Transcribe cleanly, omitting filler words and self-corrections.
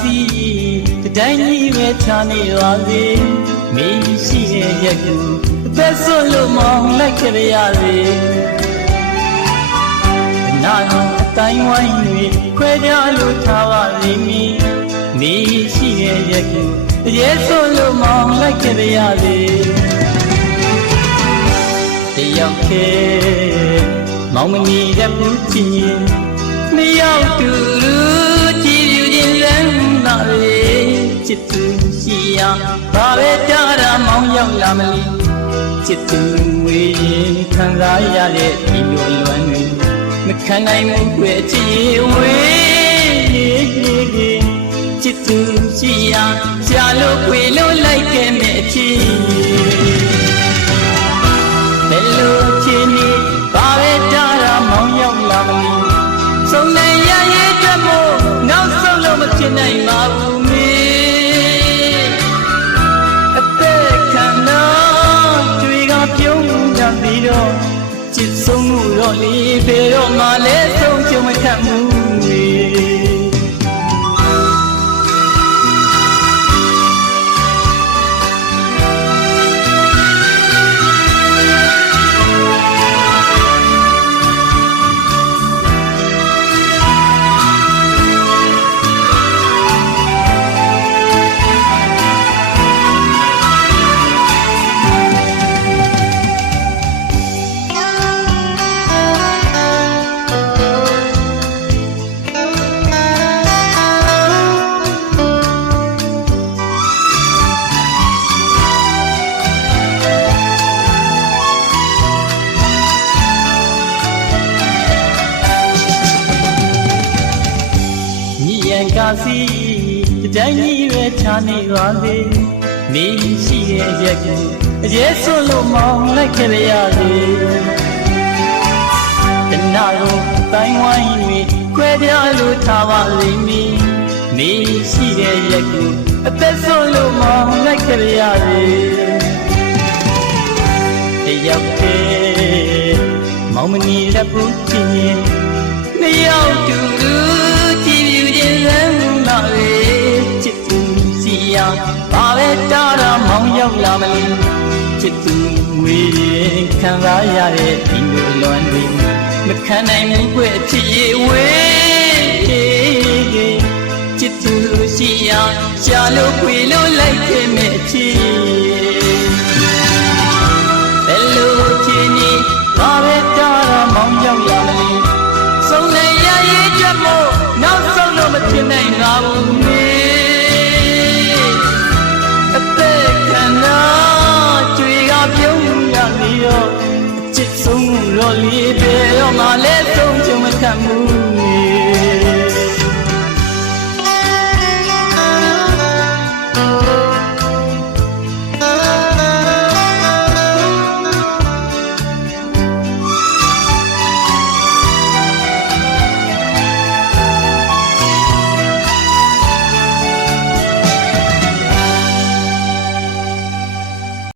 စီတိုင်းကြီးပဲချာနေပါစေမင်းရှိတဲ့ရက်ကူအသက်ဆွလို့မောင်းလိုက်ကြရစေနာလုံးအတိုင်းဝိုင်းတွေခွဲကြလို့ထားပါလိမ့်မည်မင်းရှိတဲ့ရက်ကူရဲဆွလို့မောင်းလိုက်ကြရစေတယောက်ခဲမောင်မနီတဲ့ဘူးချင်းနှစ်ယောက်တူတူကြည်ပြူခြင်းလမ်းလာလေချစ်သူရှိရာဘာပဲတားတာမောင်ရောက်လာမလီချစ်သူဝေရင်ခံစားရတဲ့ဒီလိုလွမ်းတွေမခံနိုင်ဘူးွယ်ချစ်ဝေးချစ်သူရှိရာရှာလို့ခွေလို့လိုက်ခဲ့မဲ့ချစ်ဘယ်လိုချစ်နေဘာပဲတားတာမောင်ရောက်လာမလီဆုံးနေရရဲ့အတွက်မို့နောက်ဆုံးလို့မဖြစ်နိုင်ပါဘူးမေအသက်ခံတော့တွေ့ကပြုံးကြပြီးတော့ချစ်ဆုံးမှုတော့လေဘယ်တော့မှလည်းဆုံးချုံမခံဘူးမေကာစီတိုင်းကြီးပဲချာနေပါစေမင်းရှိရဲ့ရက်ကူအကျဲဆွလို့မောင်းလိုက်ကြရစေတနာကိုတိုင်းဝိုင်းတွေခွဲပြလို့ထားပါလိမ့်မည်မင်းရှိရဲ့ရက်ကူအသက်ဆွလို့မောင်းလိုက်ကြရစေတယောက်တည်းမောင်မနီလက်ဘူးချင်းနှစ်ယောက်တူတူကြည်ပြူခြင်းလမ်းလာလေချစ်သူစီယာဘာပဲတားတာမောင်ရောက်လာမလို့ချစ်သူဝေးခံစားရတဲ့ဒီလိုလွမ်းတွေမခံနိုင်ဘူးွယ်ချစ်ရဲ့ဝေးချစ်သူစီယာရှာလို့ခွေလို့လိုက်ခဲ့မဲ့ချစ်ဘယ်လိုချစ်နေဘာပဲတားတာမောင်ရောက်လာမလို့ဆုံးနေရရဲ့ချက်မို့နောက်ဆုံးလို့မဖြစ်နိုင်ပါဘူး